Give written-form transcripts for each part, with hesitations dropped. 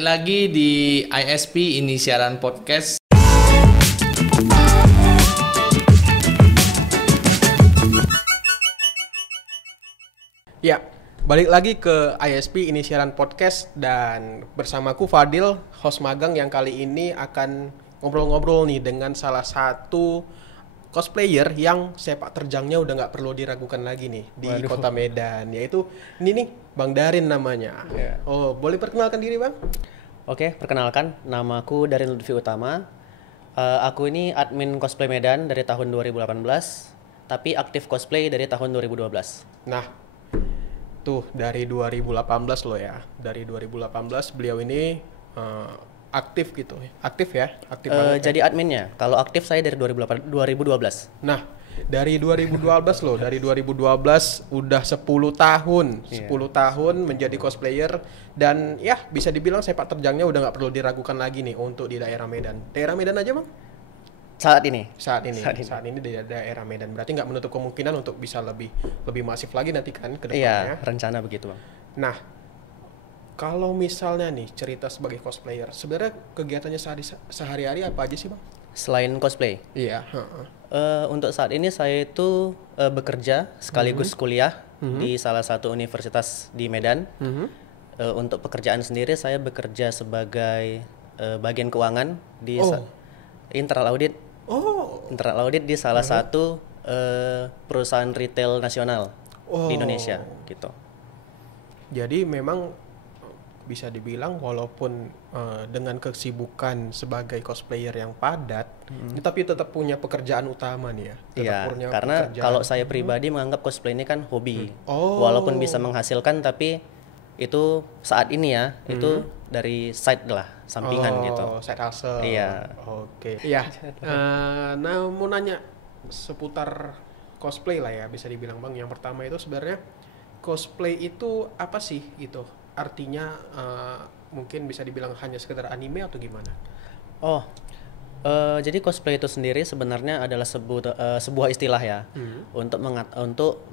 Lagi di ISP ini siaran podcast. Ya, balik lagi ke ISP ini siaran podcast dan bersamaku Fadil, host magang yang kali ini akan ngobrol-ngobrol nih dengan salah satu cosplayer yang sepak terjangnya udah nggak perlu diragukan lagi nih di Kota Medan, yaitu ini nih Bang Darin namanya. Yeah. Oh, boleh perkenalkan diri Bang? Oke, perkenalkan, namaku Darin Lutfi Utama. Aku ini admin cosplay Medan dari tahun 2018, tapi aktif cosplay dari tahun 2012. Nah, tuh dari 2018 loh ya. Dari 2018 beliau ini aktif gitu. Aktif ya? Aktif banget. Jadi adminnya, kalau aktif saya dari 2012. Nah, dari 2012 loh, dari 2012 udah 10 tahun. 10 tahun menjadi cosplayer dan ya bisa dibilang sepak terjangnya udah nggak perlu diragukan lagi nih untuk di daerah Medan. Daerah Medan aja, Bang? Saat ini. Saat ini di daerah Medan. Berarti nggak menutup kemungkinan untuk bisa lebih masif lagi nanti kan ke depannya. Iya, rencana begitu, Bang. Nah, kalau misalnya nih cerita sebagai cosplayer, sebenarnya kegiatannya sehari-hari apa aja sih, Bang? Selain cosplay, Iya. untuk saat ini saya itu bekerja sekaligus kuliah di salah satu universitas di Medan. Untuk pekerjaan sendiri saya bekerja sebagai bagian keuangan di internal audit. Internal audit di salah satu perusahaan retail nasional di Indonesia gitu. Jadi memang bisa dibilang walaupun dengan kesibukan sebagai cosplayer yang padat, tapi tetap punya pekerjaan utama nih ya. Iya, karena kalau saya pribadi menganggap cosplay ini kan hobi. Walaupun bisa menghasilkan, tapi itu saat ini ya, itu dari side lah, sampingan gitu. Side hustle. Iya. Oke. Iya. Nah, mau nanya seputar cosplay lah ya, bisa dibilang Bang. Yang pertama itu sebenarnya cosplay itu apa sih itu? Artinya mungkin bisa dibilang hanya sekedar anime atau gimana? Jadi cosplay itu sendiri sebenarnya adalah sebuah istilah ya untuk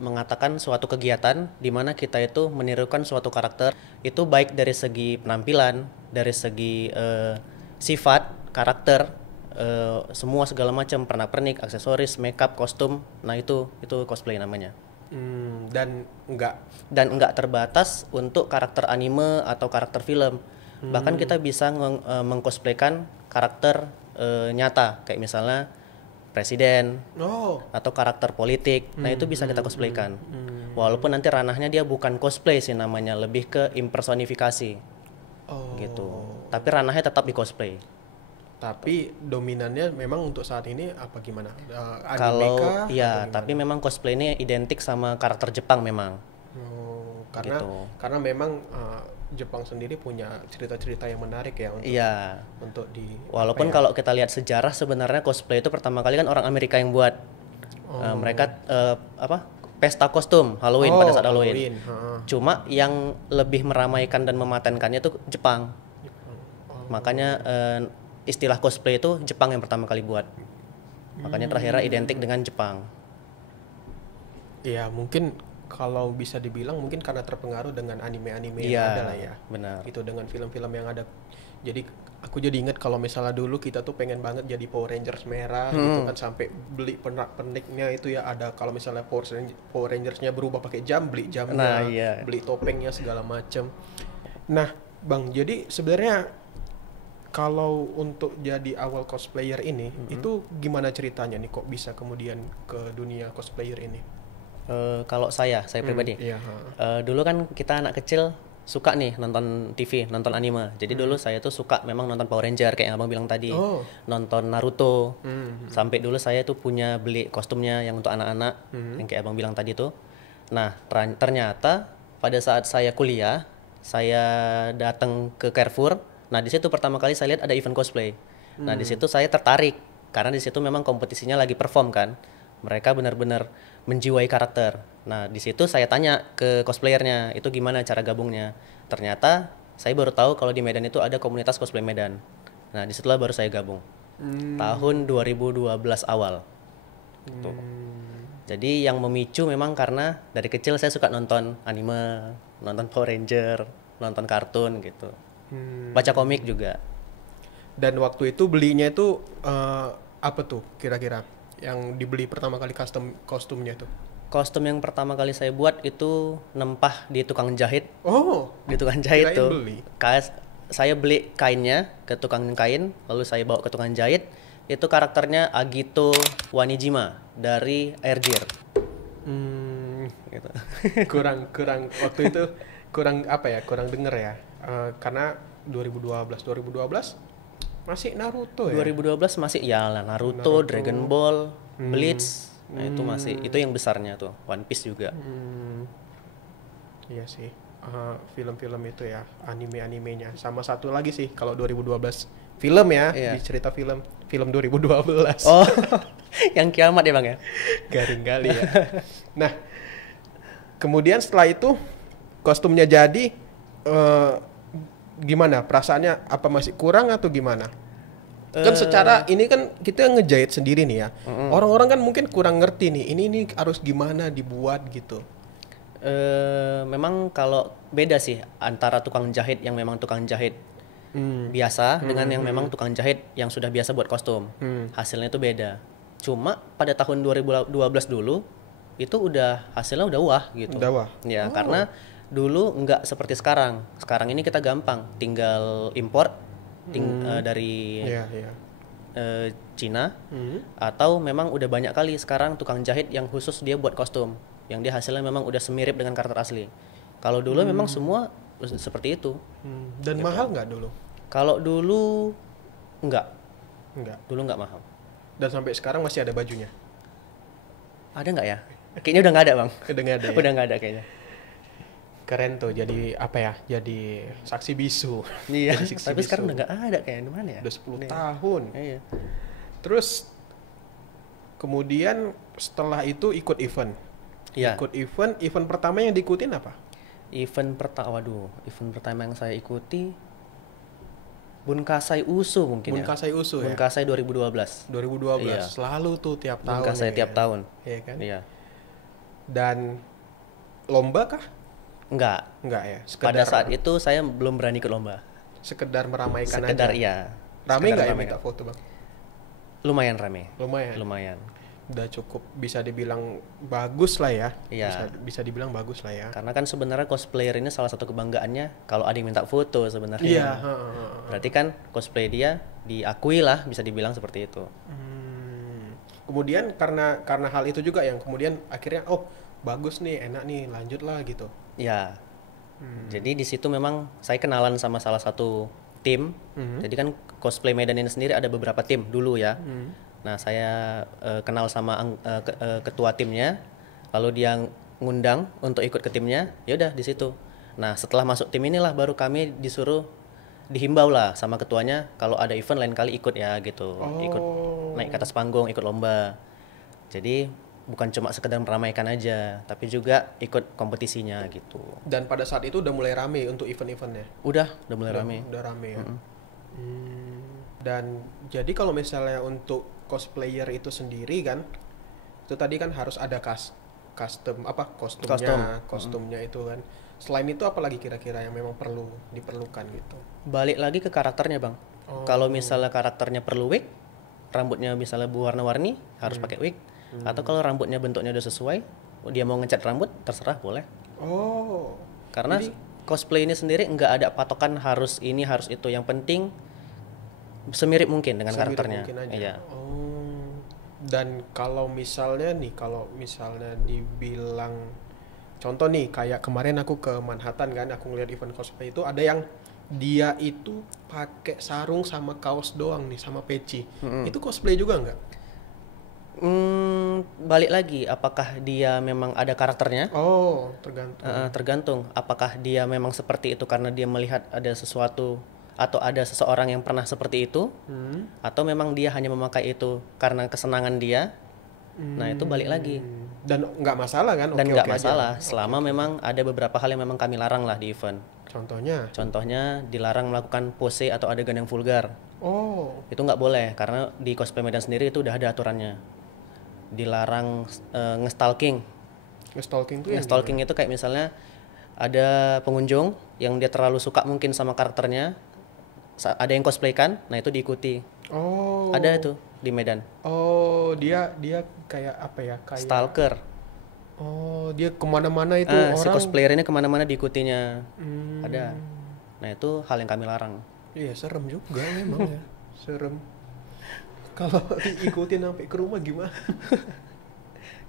mengatakan suatu kegiatan di mana kita itu menirukan suatu karakter, itu baik dari segi penampilan, dari segi sifat karakter, semua segala macam, pernak-pernik, aksesoris, makeup, kostum. Nah itu cosplay namanya. Dan enggak terbatas untuk karakter anime atau karakter film. Bahkan kita bisa mengcosplaykan karakter nyata, kayak misalnya presiden atau karakter politik. Nah itu bisa kita cosplaykan. Walaupun nanti ranahnya dia bukan cosplay sih namanya, lebih ke impersonifikasi gitu. Tapi ranahnya tetap di cosplay. Tapi dominannya memang untuk saat ini apa gimana? Kalau iya, tapi memang cosplay ini identik sama karakter Jepang memang. Karena memang Jepang sendiri punya cerita-cerita yang menarik ya untuk di. Walaupun kalau kita lihat sejarah sebenarnya cosplay itu pertama kali kan orang Amerika yang buat. Mereka pesta kostum Halloween pada saat Halloween. Cuma yang lebih meramaikan dan mematenkannya itu Jepang. Makanya istilah cosplay itu Jepang yang pertama kali buat. Makanya terakhirnya identik dengan Jepang. Iya, mungkin kalau bisa dibilang mungkin karena terpengaruh dengan anime-anime yang ada lah ya. Benar. Itu dengan film-film yang ada. Jadi aku jadi ingat kalau misalnya dulu kita tuh pengen banget jadi Power Rangers merah gitu kan, sampai beli pernak-perniknya itu ya, ada kalau misalnya Power Rangers-nya berubah pakai jam, beli jamnya, beli topengnya segala macem. Nah, Bang, jadi sebenarnya kalau untuk jadi awal cosplayer ini, itu gimana ceritanya nih kok bisa kemudian ke dunia cosplayer ini? Kalau saya pribadi, dulu kan kita anak kecil suka nih nonton TV, nonton anime. Jadi dulu saya tuh suka memang nonton Power Ranger kayak yang abang bilang tadi, nonton Naruto. Sampai dulu saya tuh punya beli kostumnya yang untuk anak-anak, yang kayak abang bilang tadi tuh. Nah ternyata pada saat saya kuliah, saya datang ke Carrefour. Nah di situ pertama kali saya lihat ada event cosplay. Nah di situ saya tertarik karena di situ memang kompetisinya lagi perform kan. Mereka benar-benar menjiwai karakter. Nah di situ saya tanya ke cosplayernya itu gimana cara gabungnya. Ternyata saya baru tahu kalau di Medan itu ada komunitas cosplay Medan. Nah disitulah baru saya gabung. Tahun 2012 awal. Tuh. Jadi yang memicu memang karena dari kecil saya suka nonton anime, nonton Power Ranger, nonton kartun gitu. Baca komik juga. Dan waktu itu belinya itu apa tuh kira-kira yang dibeli pertama kali kostumnya itu? Kostum yang pertama kali saya buat itu nempah di tukang jahit. Oh, Di tukang jahit kirain tuh. beli. Saya beli kainnya ke tukang kain, lalu saya bawa ke tukang jahit. Itu karakternya Agito Wanijima dari Air Gear. Gitu. kurang waktu itu kurang denger ya. Karena 2012 masih Naruto ya. 2012 masih ya lah Naruto, Dragon Ball, Bleach. Nah, itu masih itu yang besarnya tuh. One Piece juga. Iya sih. Film-film itu ya, anime-animenya. Sama satu lagi sih kalau 2012 film ya, Iya. di cerita film 2012. Oh, yang kiamat ya Bang ya? Garing kali ya. Nah, kemudian setelah itu kostumnya jadi gimana? Perasaannya apa masih kurang atau gimana? Kan secara ini kan kita ngejahit sendiri nih ya. Orang-orang kan mungkin kurang ngerti nih. Ini harus gimana dibuat gitu. Memang kalau beda sih antara tukang jahit yang memang tukang jahit biasa dengan yang memang tukang jahit yang sudah biasa buat kostum. Hasilnya itu beda. Cuma pada tahun 2012 dulu itu udah hasilnya udah wah gitu. Udah wah. Ya, karena dulu nggak seperti sekarang. Sekarang ini kita gampang tinggal import dari Cina atau memang udah banyak kali sekarang tukang jahit yang khusus dia buat kostum yang dia hasilnya memang udah semirip dengan karakter asli. Kalau dulu memang semua seperti itu. Dan mahal nggak dulu? Kalau dulu enggak. Dulu enggak mahal. Dan sampai sekarang masih ada bajunya? Ada nggak ya? Kayaknya udah nggak ada Bang. Udah nggak ada ya? Udah nggak ada kayaknya. Keren tuh, jadi apa ya? Jadi saksi bisu. Iya. Jadi saksi Tapi sekarang bisu. udah nggak ada kayaknya. Di mana ya? Udah 10 tahun. Iya. Terus kemudian setelah itu ikut event. Iya. Ikut event pertama yang diikutin apa? Event pertama yang saya ikuti Bunkasai Usu mungkin Bunkasai ya. Usu ya. Bunkasai 2012. 2012 Iya. selalu tuh tiap tahun. Bunkasai tiap tahun. Iya kan? Iya. Dan lomba kah? Enggak. Enggak ya. Pada saat itu saya belum berani ikut lomba. Sekedar meramaikan Sekedar aja. iya. Rame Sekedar nggak ya meramaikan. minta foto bang? Lumayan rame. Lumayan. Udah cukup bisa dibilang bagus lah ya. Iya. Bisa dibilang bagus lah ya. Karena kan sebenarnya cosplayer ini salah satu kebanggaannya kalau ada yang minta foto sebenarnya. Iya. Berarti kan cosplay dia diakui lah, bisa dibilang seperti itu. Kemudian karena hal itu juga yang kemudian akhirnya bagus nih, enak nih, lanjut lah gitu. Ya. Jadi di situ memang saya kenalan sama salah satu tim. Jadi kan cosplay Medan ini sendiri ada beberapa tim dulu ya. Nah, saya kenal sama ketua timnya, lalu dia ngundang untuk ikut ke timnya. Ya udah di situ. Nah, setelah masuk tim inilah baru kami dihimbau lah sama ketuanya kalau ada event lain kali ikut ya gitu. Ikut naik ke atas panggung, ikut lomba. Jadi bukan cuma sekedar meramaikan aja, tapi juga ikut kompetisinya gitu. Dan pada saat itu udah mulai rame untuk event-eventnya? Udah mulai rame. Udah rame ya. Dan jadi kalau misalnya untuk cosplayer itu sendiri kan, itu tadi kan harus ada kostumnya itu kan. Selain itu apalagi kira-kira yang memang diperlukan gitu? Balik lagi ke karakternya Bang. Kalau misalnya karakternya perlu wig, rambutnya misalnya berwarna-warni, harus pakai wig. Atau kalau rambutnya bentuknya udah sesuai, dia mau ngecat rambut, terserah boleh. Karena cosplay ini sendiri nggak ada patokan harus ini harus itu. Yang penting semirip mungkin dengan karakternya. Mungkin aja. Iya. Dan kalau misalnya dibilang contoh nih kayak kemarin aku ke Manhattan kan, aku ngeliat event cosplay itu ada yang dia itu pakai sarung sama kaos doang nih sama peci. Itu cosplay juga nggak? Balik lagi, apakah dia memang ada karakternya? Tergantung. Tergantung. Apakah dia memang seperti itu karena dia melihat ada sesuatu atau ada seseorang yang pernah seperti itu, atau memang dia hanya memakai itu karena kesenangan dia. Nah itu balik lagi. Dan nggak masalah kan? Dan nggak masalah, selama memang ada beberapa hal yang memang kami larang lah di event. Contohnya dilarang melakukan pose atau adegan yang vulgar. Itu nggak boleh karena di cosplay Medan sendiri itu udah ada aturannya. Dilarang nge-stalking. Nge-stalking itu kayak misalnya ada pengunjung yang dia terlalu suka mungkin sama karakternya, ada yang cosplay kan, nah itu diikuti. Oh. Ada itu di Medan. Oh, dia kayak apa ya? Kayak Stalker. Oh, dia kemana-mana itu Si cosplayer ini kemana-mana diikutinya. Ada. Nah itu hal yang kami larang. Iya, serem juga memang ya. Serem. Kalau diikutin sampai ke rumah gimana?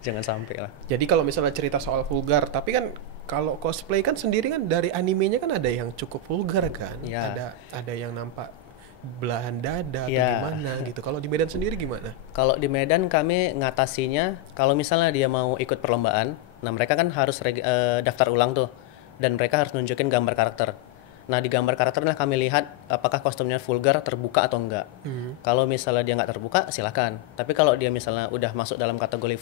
Jangan sampai lah. Jadi kalau misalnya cerita soal vulgar, tapi kan kalau cosplay kan sendiri kan dari animenya kan ada yang cukup vulgar kan? Ya. Ada yang nampak belahan dada atau Ya. gimana gitu. Kalau di Medan sendiri gimana? Kalau di Medan kami ngatasinya, kalau misalnya dia mau ikut perlombaan, nah mereka kan harus daftar ulang tuh, dan mereka harus nunjukin gambar karakter. Nah di gambar karakter lah kami lihat apakah kostumnya vulgar, terbuka atau enggak. Kalau misalnya dia nggak terbuka, silakan. Tapi kalau dia misalnya udah masuk dalam kategori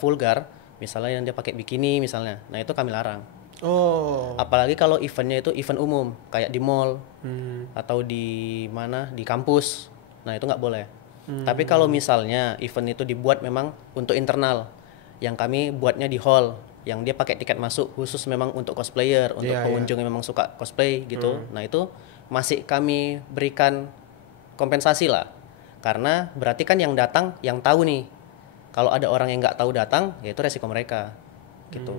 vulgar, misalnya yang dia pakai bikini misalnya, nah itu kami larang. Oh. Apalagi kalau eventnya itu event umum, kayak di mall atau di mana, di kampus, nah itu nggak boleh. Tapi kalau misalnya event itu dibuat memang untuk internal, yang kami buatnya di hall, yang dia pakai tiket masuk khusus memang untuk cosplayer, untuk pengunjung yang memang suka cosplay gitu. Nah itu masih kami berikan kompensasi lah, karena berarti kan yang datang yang tahu nih. Kalau ada orang yang nggak tahu datang, ya itu resiko mereka gitu.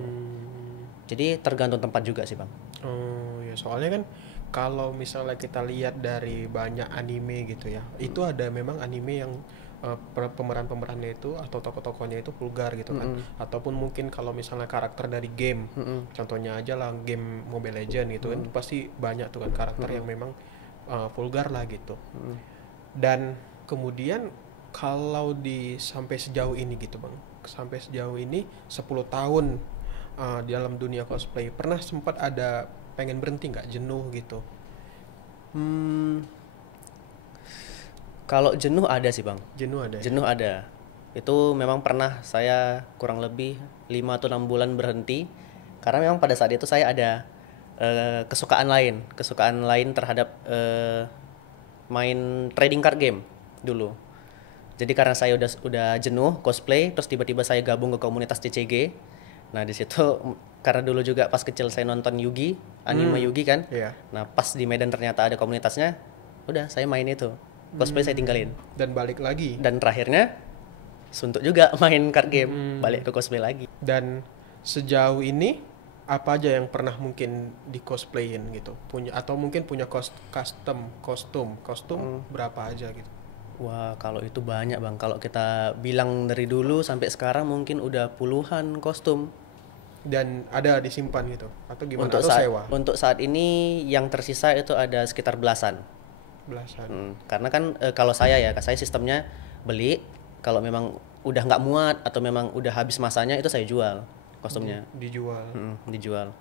Jadi tergantung tempat juga sih bang. Oh ya, soalnya kan kalau misalnya kita lihat dari banyak anime gitu ya, itu ada memang anime yang pemeran-pemerannya itu atau tokoh-tokohnya itu vulgar gitu kan, ataupun mungkin kalau misalnya karakter dari game, contohnya aja lah game Mobile Legends gitu kan, pasti banyak tuh kan karakter yang memang vulgar lah gitu. Dan kemudian kalau sampai sejauh ini gitu bang, sampai sejauh ini 10 tahun dalam dunia cosplay, pernah sempat ada pengen berhenti nggak, jenuh gitu? Kalau jenuh ada sih bang. Jenuh ada. Jenuh ada. Itu memang pernah saya kurang lebih 5 atau 6 bulan berhenti, karena memang pada saat itu saya ada kesukaan lain terhadap main trading card game dulu. Jadi karena saya udah jenuh cosplay, terus tiba-tiba saya gabung ke komunitas CCG. Nah di situ karena dulu juga pas kecil saya nonton Yugi, anime Yugi kan. Iya. Nah pas di Medan ternyata ada komunitasnya, udah saya main itu. Cosplay saya tinggalin. Dan balik lagi. Dan terakhirnya suntuk juga main card game, balik ke cosplay lagi. Dan sejauh ini apa aja yang pernah mungkin di cosplayin gitu? Atau mungkin punya kostum berapa aja gitu? Wah, kalau itu banyak bang. Kalau kita bilang dari dulu sampai sekarang mungkin udah puluhan kostum. Dan ada disimpan gitu? Atau gimana? Untuk atau sewa? Untuk saat ini yang tersisa itu ada sekitar belasan. Karena kan kalau saya sistemnya beli, kalau memang udah nggak muat atau memang udah habis masanya itu saya jual kostumnya. Dijual.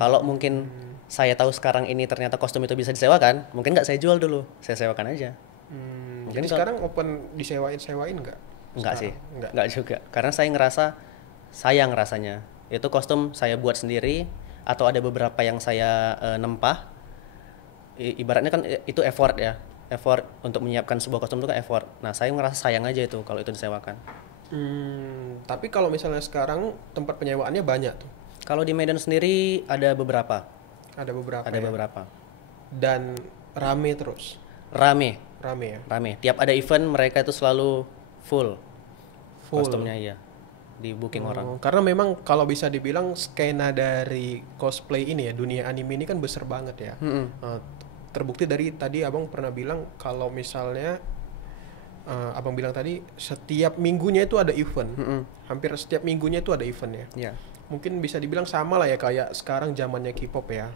Kalau mungkin saya tahu sekarang ini ternyata kostum itu bisa disewakan, mungkin nggak saya jual dulu, saya sewakan aja. Jadi sekarang open disewain nggak? Enggak sih, enggak juga. Karena saya ngerasa sayang rasanya. Itu kostum saya buat sendiri atau ada beberapa yang saya nempah. Ibaratnya kan itu effort ya. Effort untuk menyiapkan sebuah kostum itu kan effort. Nah, saya ngerasa sayang aja itu kalau itu disewakan. Tapi kalau misalnya sekarang tempat penyewaannya banyak tuh. Kalau di Medan sendiri ada beberapa. Ada beberapa. Dan rame terus. Rame ya. Rame. Tiap ada event mereka itu selalu full. Kostumnya iya. Di booking orang. Karena memang kalau bisa dibilang skena dari cosplay ini ya, dunia anime ini kan besar banget ya. Terbukti dari tadi abang pernah bilang kalau misalnya abang bilang tadi setiap minggunya itu ada event. Hampir setiap minggunya itu ada event ya. Yeah. Mungkin bisa dibilang sama lah ya kayak sekarang zamannya K-pop ya.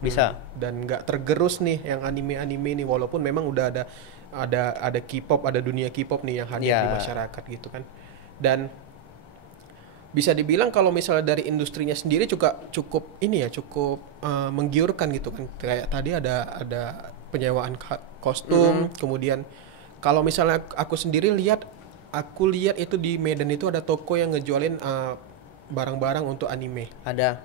Bisa. Dan nggak tergerus nih yang anime-anime nih, walaupun memang udah ada K-pop, ada dunia K-pop nih yang hadir di masyarakat gitu kan. Dan bisa dibilang kalau misalnya dari industrinya sendiri juga cukup menggiurkan gitu kan. Kayak tadi ada penyewaan kostum, kemudian kalau misalnya aku sendiri lihat itu di Medan itu ada toko yang ngejualin barang-barang untuk anime. Ada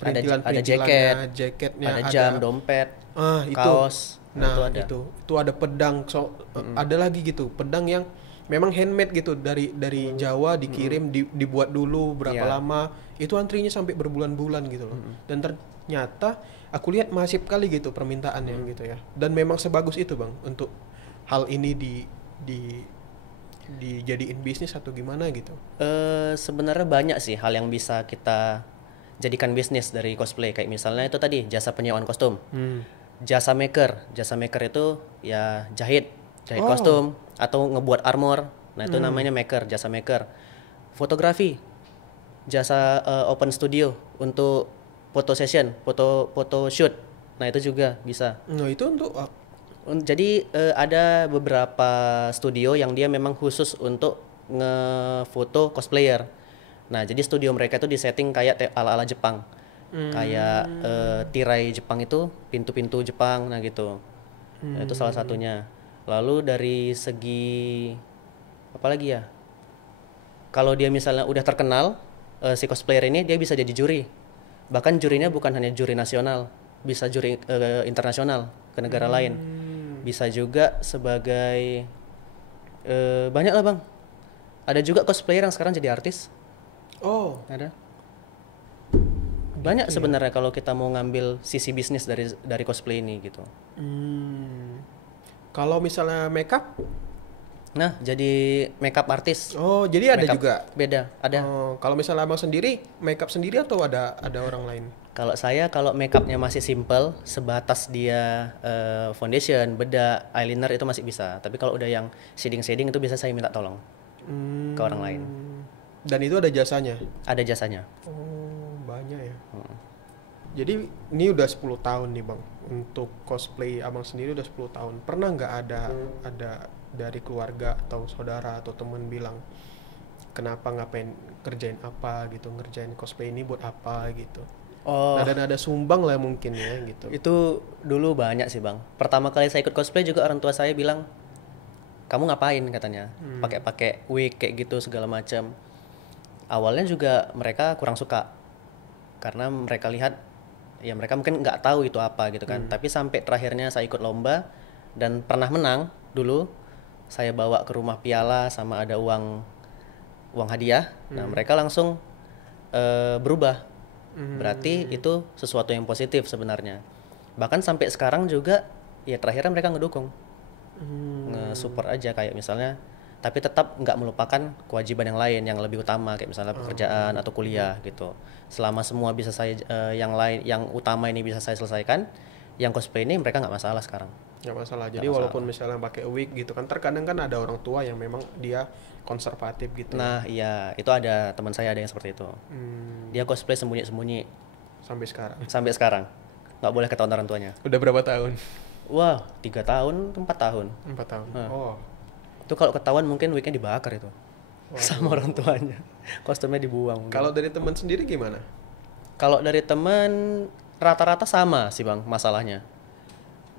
perintilan-perintilannya, jaketnya, ada jam, dompet, kaos. Nah, itu ada pedang, ada lagi gitu, pedang yang memang handmade gitu dari Jawa dikirim dibuat dulu berapa lama, itu antrinya sampai berbulan-bulan gitu loh. Dan nyata aku lihat masif kali gitu permintaannya gitu ya. Dan memang sebagus itu Bang untuk hal ini dijadiin bisnis atau gimana gitu? Sebenarnya banyak sih hal yang bisa kita jadikan bisnis dari cosplay. Kayak misalnya itu tadi jasa penyewaan kostum, jasa maker itu ya jahit kostum atau ngebuat armor. Nah itu namanya maker, jasa maker. Fotografi, jasa open studio untuk foto session, foto shoot. Nah itu juga bisa. Nah itu untuk Jadi ada beberapa studio yang dia memang khusus untuk ngefoto cosplayer. Nah jadi studio mereka itu disetting kayak ala-ala Jepang, kayak tirai Jepang itu, pintu-pintu Jepang, nah gitu. Nah, itu salah satunya. Lalu dari segi apa lagi ya? Kalau dia misalnya udah terkenal, si cosplayer ini dia bisa jadi juri. Bahkan jurinya bukan hanya juri nasional, bisa juri internasional ke negara lain. Bisa juga sebagai banyak lah Bang. Ada juga cosplayer yang sekarang jadi artis. Oh, Ada. Banyak sebenarnya kalau kita mau ngambil sisi bisnis dari cosplay ini gitu. Kalau misalnya makeup? Nah, jadi makeup artis. Oh, jadi ada Makeup juga. Beda, ada. Oh, kalau misalnya Abang sendiri makeup sendiri atau ada orang lain? Kalau makeupnya masih simple, sebatas dia foundation, bedak, eyeliner itu masih bisa. Tapi kalau udah yang shading itu bisa saya minta tolong ke orang lain. Dan itu ada jasanya? Ada jasanya. Oh, banyak ya. Jadi ini udah 10 tahun nih Bang. Untuk cosplay Abang sendiri udah 10 tahun. Pernah nggak ada dari keluarga atau saudara atau teman bilang kenapa ngapain kerjain apa gitu, ngerjain cosplay ini buat apa gitu? Oh, Nada-nada sumbang lah mungkin ya gitu. itu dulu banyak sih Bang. Pertama kali saya ikut cosplay juga orang tua saya bilang, kamu ngapain katanya, pakai wig kayak gitu segala macam. Awalnya juga mereka kurang suka karena mereka lihat ya mereka mungkin nggak tahu itu apa gitu kan. Tapi sampai terakhirnya saya ikut lomba dan pernah menang dulu, saya bawa ke rumah piala sama ada uang hadiah. Nah mereka langsung berubah. Berarti itu sesuatu yang positif sebenarnya. Bahkan sampai sekarang juga ya terakhirnya mereka ngedukung, nge-support aja kayak misalnya. Tapi tetap nggak melupakan kewajiban yang lain yang lebih utama kayak misalnya pekerjaan atau kuliah gitu. Selama semua bisa saya yang lain yang utama ini bisa saya selesaikan, yang cosplay ini mereka nggak masalah sekarang. Nggak masalah. Jadi walaupun misalnya pakai wig gitu kan, terkadang kan ada orang tua yang memang dia konservatif gitu. Nah iya itu ada teman saya ada yang seperti itu. Dia cosplay sembunyi-sembunyi Sampai sekarang. sampai sekarang nggak boleh ketahuan orang tuanya. Udah berapa tahun? Wah 3 tahun 4 tahun. 4 tahun. Oh. Itu kalau ketahuan mungkin weekend dibakar itu. Sama orang tuanya. Kostumnya dibuang. Kalau dari teman sendiri gimana? Kalau dari teman rata-rata sama sih Bang masalahnya.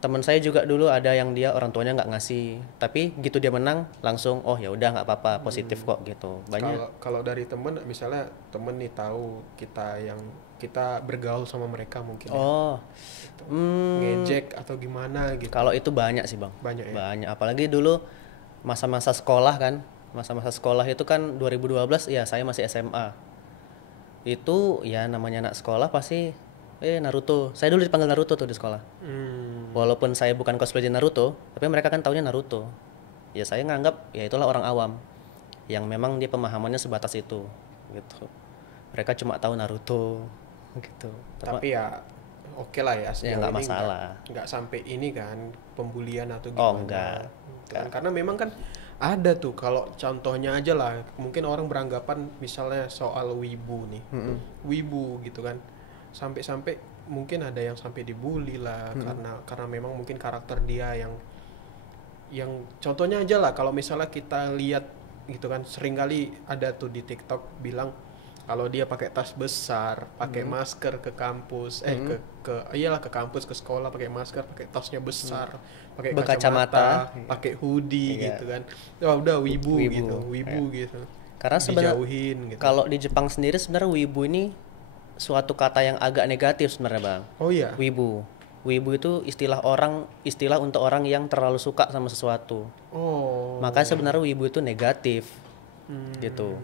Teman saya juga dulu ada yang dia orang tuanya nggak ngasih, tapi gitu dia menang langsung oh ya udah nggak apa-apa positif kok gitu. Banyak. Kalau dari teman, misalnya teman nih tahu kita bergaul sama mereka mungkin. Oh. Ngejek atau gimana gitu. Kalau itu banyak sih Bang. Banyak ya? Banyak. Apalagi dulu masa-masa sekolah kan. Masa-masa sekolah itu kan 2012 ya saya masih SMA. Itu ya namanya anak sekolah pasti Naruto. Saya dulu dipanggil Naruto tuh di sekolah. Walaupun saya bukan cosplay di Naruto, tapi mereka kan taunya Naruto. Ya saya nganggap ya itulah orang awam yang memang dia pemahamannya sebatas itu gitu. Mereka cuma tahu Naruto gitu. Tapi ya oke lah ya, Ya nggak masalah. Nggak sampai ini kan pembulian atau Oh, gimana. enggak. Kan, karena memang kan ada tuh, kalau contohnya aja lah, mungkin orang beranggapan misalnya soal wibu nih, wibu gitu kan, sampai mungkin ada yang sampai dibully lah karena memang mungkin karakter dia yang contohnya aja lah, kalau misalnya kita lihat gitu kan, sering kali ada tuh di TikTok bilang kalau dia pakai tas besar, pakai masker ke kampus, ke kampus, ke sekolah pakai masker, pakai tasnya besar, pakai kacamata, pakai hoodie gitu kan. Wah, udah wibu gitu. Karena sebenarnya dijauhin gitu. kalau di Jepang sendiri sebenarnya wibu ini suatu kata yang agak negatif sebenarnya Bang. Oh iya. Wibu itu istilah untuk orang yang terlalu suka sama sesuatu. Oh. Makanya sebenarnya wibu itu negatif gitu.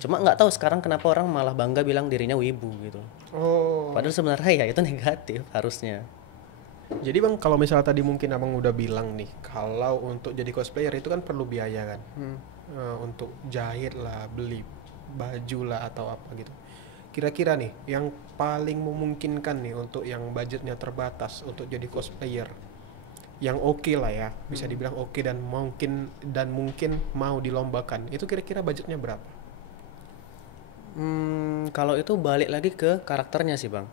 Cuma nggak tahu sekarang kenapa orang malah bangga bilang dirinya wibu gitu. Padahal sebenarnya ya itu negatif harusnya. Jadi bang, kalau misalnya tadi mungkin abang udah bilang nih, kalau untuk jadi cosplayer itu kan perlu biaya kan, untuk jahit lah, beli baju lah atau apa gitu. Kira-kira nih, yang paling memungkinkan nih untuk yang budgetnya terbatas untuk jadi cosplayer, yang oke lah ya, bisa dibilang oke dan mungkin mau dilombakan, itu kira-kira budgetnya berapa? Kalau itu balik lagi ke karakternya sih bang.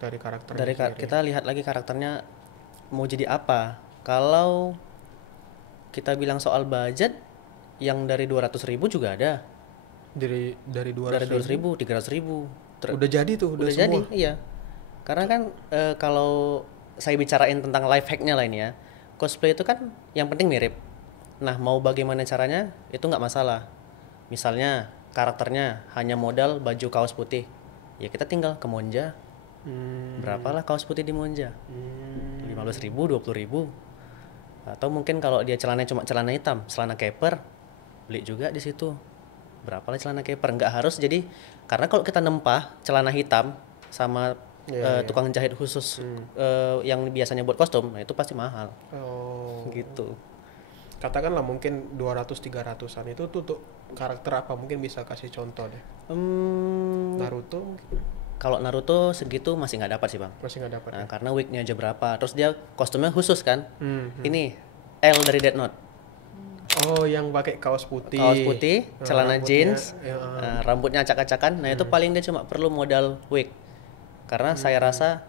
Dari karakternya Kita lihat lagi karakternya mau jadi apa. Kalau kita bilang soal budget, yang dari 200.000 juga ada. Dari 200.000, 300.000. Udah jadi tuh, udah semua. Jadi, iya. Karena kan kalau saya bicarain tentang life hacknya lah ini ya, cosplay itu kan yang penting mirip. Nah, mau bagaimana caranya itu nggak masalah. Misalnya karakternya hanya modal baju kaos putih, ya kita tinggal ke Monja. Berapalah kaos putih di Monja? 15.000, 20.000. Atau mungkin kalau dia celananya cuma celana hitam, celana caper, beli juga di situ. Berapalah celana caper? Nggak harus jadi, karena kalau kita nempah celana hitam sama tukang jahit khusus yang biasanya buat kostum, nah itu pasti mahal. Gitu. Katakanlah mungkin 200-300an itu tuh untuk karakter apa? Mungkin bisa kasih contoh deh. Naruto mungkin. Kalau Naruto segitu masih nggak dapat sih bang. Masih nggak dapat. Nah, karena wignya aja berapa. Terus dia kostumnya khusus kan. Ini L dari Death Note. Oh, yang pakai kaos putih. Kaos putih, celana jeans, ya. Rambutnya acak-acakan. Nah itu paling dia cuma perlu modal wig. Karena saya rasa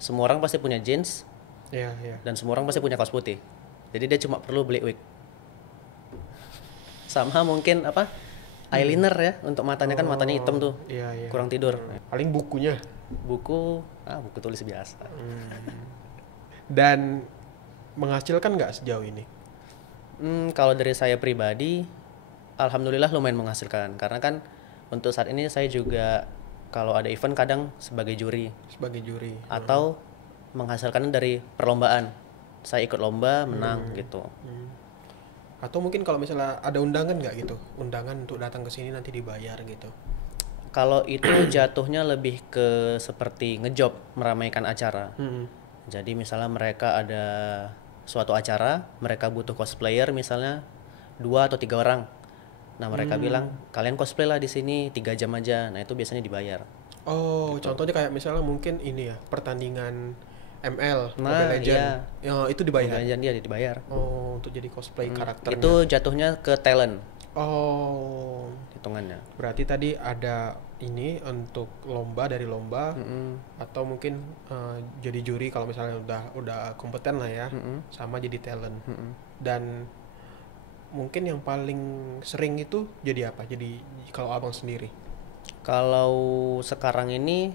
semua orang pasti punya jeans. Iya. Dan semua orang pasti punya kaos putih. Jadi dia cuma perlu beli wig. Sama mungkin eyeliner ya, untuk matanya kan matanya hitam tuh. Iya. Kurang tidur. Paling bukunya. Buku tulis biasa. Dan menghasilkan nggak sejauh ini? Kalau dari saya pribadi, alhamdulillah lumayan menghasilkan. Karena kan untuk saat ini saya juga kalau ada event kadang sebagai juri. Atau menghasilkan dari perlombaan. Saya ikut lomba, menang gitu. Atau mungkin kalau misalnya ada undangan nggak gitu? Undangan untuk datang ke sini nanti dibayar gitu. Kalau itu jatuhnya lebih ke seperti ngejob, meramaikan acara. Jadi misalnya mereka ada suatu acara, mereka butuh cosplayer misalnya 2 atau 3 orang. Nah, mereka bilang, "Kalian cosplay lah di sini 3 jam aja." Nah, itu biasanya dibayar. Oh, gitu. Contohnya kayak misalnya mungkin ini ya, pertandingan ML, Mobile Legends. Ya, itu dibayar. Mobile Legends dia dibayar. Oh, untuk jadi cosplay karakternya. Itu jatuhnya ke talent. Oh, hitungannya. Berarti tadi ada ini untuk dari lomba atau mungkin jadi juri kalau misalnya udah kompeten lah ya, sama jadi talent. Dan mungkin yang paling sering itu jadi apa? Jadi kalau abang sendiri? Kalau sekarang ini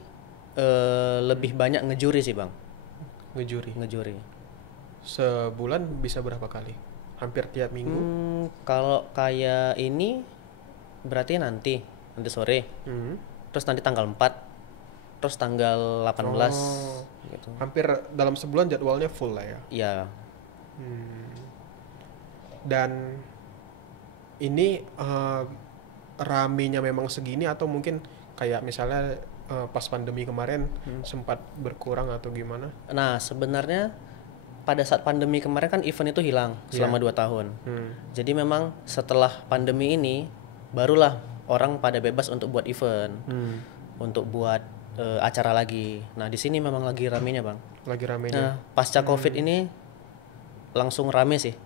lebih banyak ngejuri sih bang. Ngejuri. Sebulan bisa berapa kali? Hampir tiap minggu? Kalau kayak ini berarti nanti sore. Terus nanti tanggal 4. Terus tanggal 18 gitu. Hampir dalam sebulan jadwalnya full lah ya? Iya. Dan ini ramenya memang segini atau mungkin kayak misalnya pas pandemi kemarin sempat berkurang atau gimana? Nah, sebenarnya pada saat pandemi kemarin kan event itu hilang selama 2 tahun. Jadi memang setelah pandemi ini barulah orang pada bebas untuk buat event, untuk buat acara lagi. Nah, di sini memang lagi ramenya bang. Lagi ramenya. Nah, pasca COVID ini langsung rame sih.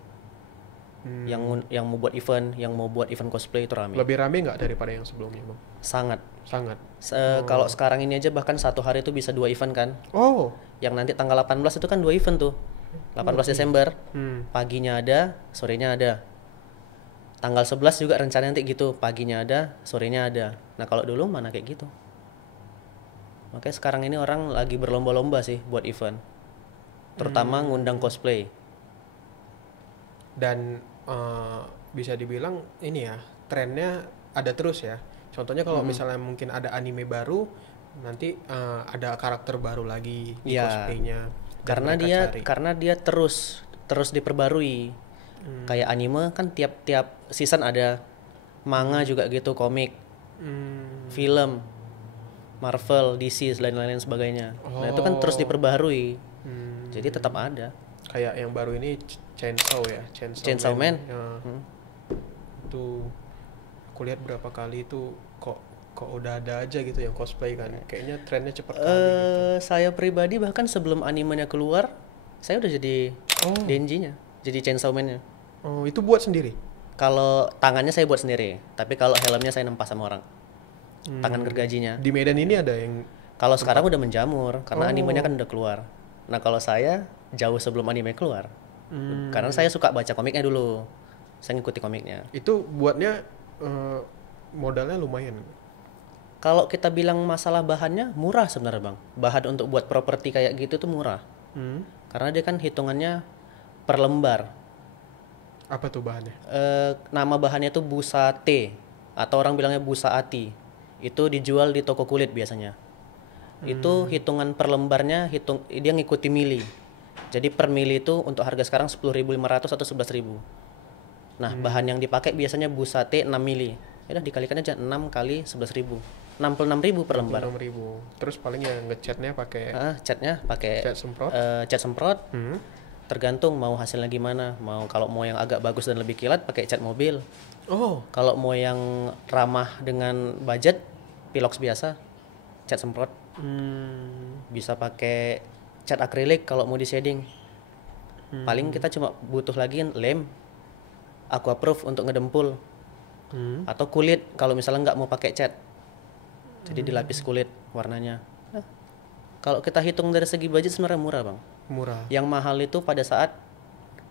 Yang mau buat event cosplay itu rame. Lebih rame nggak daripada yang sebelumnya bang? Sangat. Kalau sekarang ini aja bahkan satu hari itu bisa 2 event kan. Yang nanti tanggal 18 itu kan 2 event tuh. 18 Desember paginya ada, sorenya ada. Tanggal 11 juga rencananya nanti gitu, paginya ada, sorenya ada. Nah kalau dulu mana kayak gitu. Makanya sekarang ini orang lagi berlomba-lomba sih buat event, terutama ngundang cosplay. Dan bisa dibilang ini ya, trennya ada terus ya. Contohnya kalau misalnya mungkin ada anime baru, nanti ada karakter baru lagi di cosplaynya. Karena dia terus diperbarui. Kayak anime kan tiap season ada, manga juga gitu, komik. film, Marvel, DC, dan lain-lain sebagainya. Nah itu kan terus diperbaharui, jadi tetap ada. Kayak yang baru ini Chainsaw Man. Ya. Itu aku lihat berapa kali itu kok udah ada aja gitu yang cosplay kan. Kayaknya trennya cepet kali gitu. Saya pribadi bahkan sebelum animenya keluar, saya udah jadi Denji-nya, jadi Chainsaw Man-nya. Oh, itu buat sendiri? Kalau tangannya saya buat sendiri, tapi kalau helmnya saya nempas sama orang. Tangan gergajinya. Di Medan ini ada yang... Kalau sekarang udah menjamur, karena animenya kan udah keluar. Nah kalau saya jauh sebelum anime keluar, karena saya suka baca komiknya dulu, saya ngikuti komiknya. Itu buatnya modalnya lumayan. Kalau kita bilang masalah bahannya, murah sebenarnya bang. Bahan untuk buat properti kayak gitu tuh murah. Karena dia kan hitungannya per lembar. Apa tuh bahannya? Nama bahannya tuh busa T, atau orang bilangnya busa ati. Itu dijual di toko kulit biasanya. Itu hitungan per lembarnya, dia ngikuti mili. Jadi per mili itu untuk harga sekarang 10.500 atau 11.000. Nah, bahan yang dipakai biasanya busa T 6 mili. Ya udah dikalikan aja 6 kali 11.000. 66.000 per lembar. 66.000. Terus paling ya ngecatnya pakai catnya pakai cat semprot. Cat semprot. Tergantung mau hasilnya gimana. Kalau mau yang agak bagus dan lebih kilat pakai cat mobil. Kalau mau yang ramah dengan budget, pilox biasa, cat semprot. Bisa pakai cat akrilik kalau mau di shading. Paling kita cuma butuh lagi lem, aquaproof untuk ngedempul, atau kulit kalau misalnya nggak mau pakai cat. Jadi dilapis kulit warnanya. Kalau kita hitung dari segi budget sebenarnya murah bang. Murah. Yang mahal itu pada saat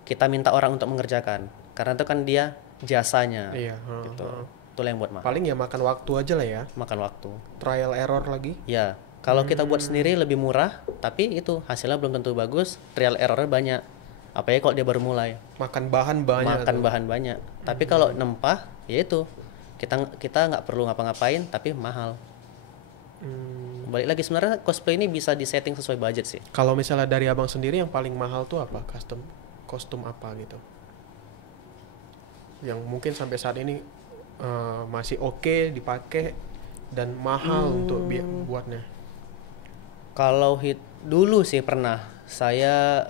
kita minta orang untuk mengerjakan, karena itu kan dia jasanya. Iya. Gitu. Itulah yang buat mahal. Paling ya makan waktu aja lah ya. Makan waktu. Trial error lagi. Ya. Kalau kita buat sendiri lebih murah, tapi itu hasilnya belum tentu bagus. Trial errornya banyak. Apalagi kalau dia baru mulai. Makan bahan banyak. Tapi kalau nempah, ya itu kita nggak perlu ngapa-ngapain, tapi mahal. Balik lagi sebenarnya cosplay ini bisa disetting sesuai budget sih. Kalau misalnya dari abang sendiri yang paling mahal tuh apa? Kostum apa gitu? Yang mungkin sampai saat ini masih oke dipakai dan mahal untuk buatnya. Kalau dulu sih pernah saya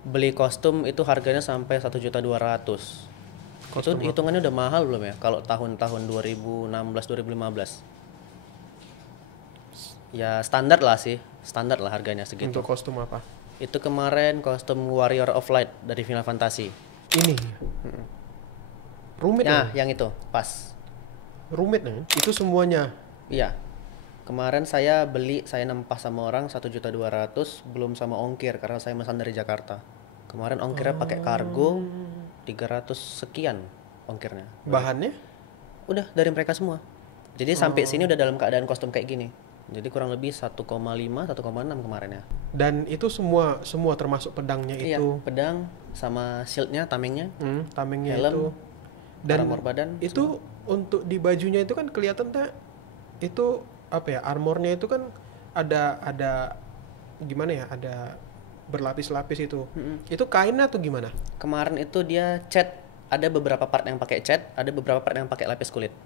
beli kostum itu harganya sampai 1.200.000. Itu hitungannya udah mahal belum ya? Kalau tahun-tahun 2016 2015. Ya standar lah harganya segitu. Untuk kostum apa? Itu kemarin kostum Warrior of Light dari Final Fantasy. Ini. Rumit ya? Yang itu, pas. Rumit nih. Itu semuanya. Iya. Kemarin saya nempah sama orang 1.200.000 belum sama ongkir karena saya pesan dari Jakarta. Kemarin ongkirnya pakai kargo 300 sekian ongkirnya. Bahannya? Udah dari mereka semua. Jadi sampai sini udah dalam keadaan kostum kayak gini. Jadi kurang lebih 1,5 1,6 kemarin ya. Dan itu semua termasuk pedangnya iya, itu. Pedang sama shieldnya, tamengnya. Tamengnya helm, itu. Dan armor badan. Itu semua. Untuk di bajunya itu kan kelihatan itu apa ya? Armornya itu kan ada gimana ya? Ada berlapis-lapis itu. Itu kain atau gimana? Kemarin itu dia cat. Ada beberapa part yang pakai cat, ada beberapa part yang pakai lapis kulit.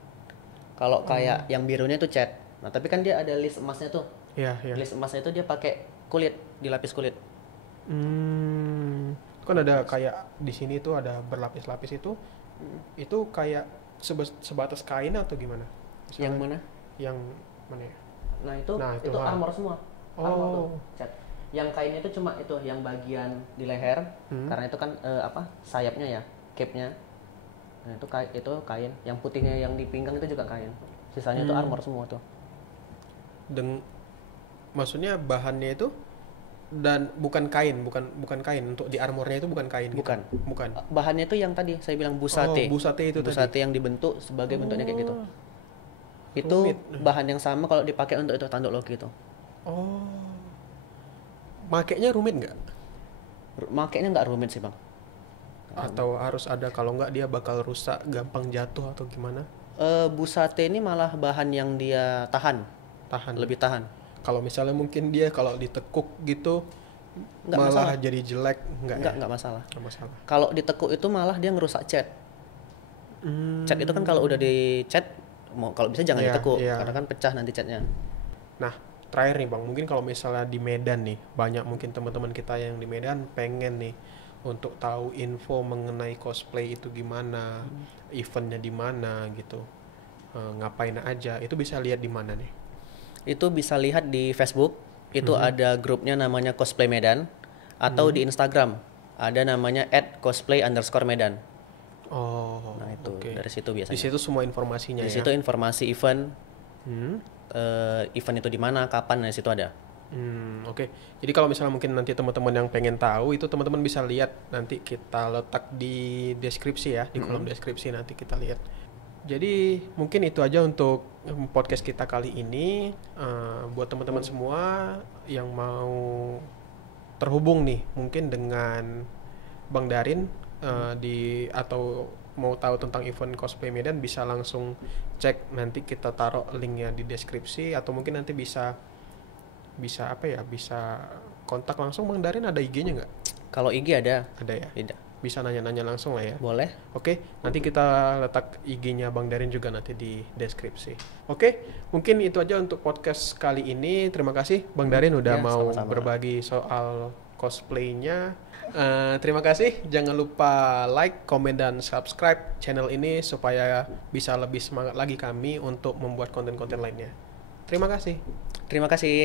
Kalau kayak yang birunya itu cat. Nah, tapi kan dia ada list emasnya tuh. Iya. List emasnya itu dia pakai kulit, dilapis kulit. Kan ada kayak di sini tuh ada berlapis-lapis itu. Itu kayak sebatas kain atau gimana? Misalnya, yang mana? Yang mana ya? Nah, itu armor semua. Armor tuh, cat. Yang kainnya itu cuma itu yang bagian di leher, karena itu kan sayapnya ya, cape-nya. Nah, itu kain. Yang putihnya yang di pinggang itu juga kain. Sisanya itu armor semua tuh. Dan maksudnya bahannya itu dan bukan kain untuk di armornya itu bukan kain. Bukan. Gitu? Bukan. Bahannya itu yang tadi saya bilang busate. Busate itu busate tadi. yang dibentuk sebagai bentuknya kayak gitu. Itu bahan yang sama kalau dipakai untuk itu tanduk logi itu. Makainya rumit nggak? Makainya nggak rumit sih bang. Atau harus ada, kalau nggak dia bakal rusak, gampang jatuh atau gimana? Busate ini malah bahan yang dia tahan. Lebih tahan. Kalau misalnya mungkin dia kalau ditekuk gitu nggak malah masalah. Jadi jelek, nggak masalah. Kalau ditekuk itu malah dia ngerusak cat. Cat itu kan kalau udah di cat, kalau bisa jangan ditekuk, iya. karena kan pecah nanti catnya. Nah, terakhir nih Bang, mungkin kalau misalnya di Medan nih, banyak mungkin teman-teman kita yang di Medan pengen nih untuk tahu info mengenai cosplay itu gimana, eventnya di mana gitu, ngapain aja, itu bisa lihat di mana nih? Itu bisa lihat di Facebook, itu ada grupnya namanya Cosplay Medan, atau di Instagram ada namanya @cosplay_medan. Oh, Nah itu oke. dari situ biasanya. Di situ semua informasinya Di ya. situ informasi event, event itu di mana, kapan, di situ ada. Oke. Jadi kalau misalnya mungkin nanti teman-teman yang pengen tahu itu teman-teman bisa lihat, nanti kita letak di deskripsi ya, di kolom deskripsi nanti kita lihat. Jadi mungkin itu aja untuk podcast kita kali ini. Buat teman-teman semua yang mau terhubung nih mungkin dengan Bang Darin atau mau tahu tentang event Cosplay Medan, bisa langsung cek, nanti kita taruh linknya di deskripsi, atau mungkin nanti bisa kontak langsung Bang Darin. Ada IG-nya nggak? Kalau IG ada Ya. tidak, Bisa nanya-nanya langsung lah ya. boleh. Oke, nanti kita letak IG-nya Bang Darin juga nanti di deskripsi. Oke, mungkin itu aja untuk podcast kali ini. Terima kasih Bang Darin udah mau sama-sama. berbagi soal cosplaynya. Terima kasih. Jangan lupa like, komen, dan subscribe channel ini supaya bisa lebih semangat lagi kami untuk membuat konten-konten lainnya. Terima kasih. Terima kasih.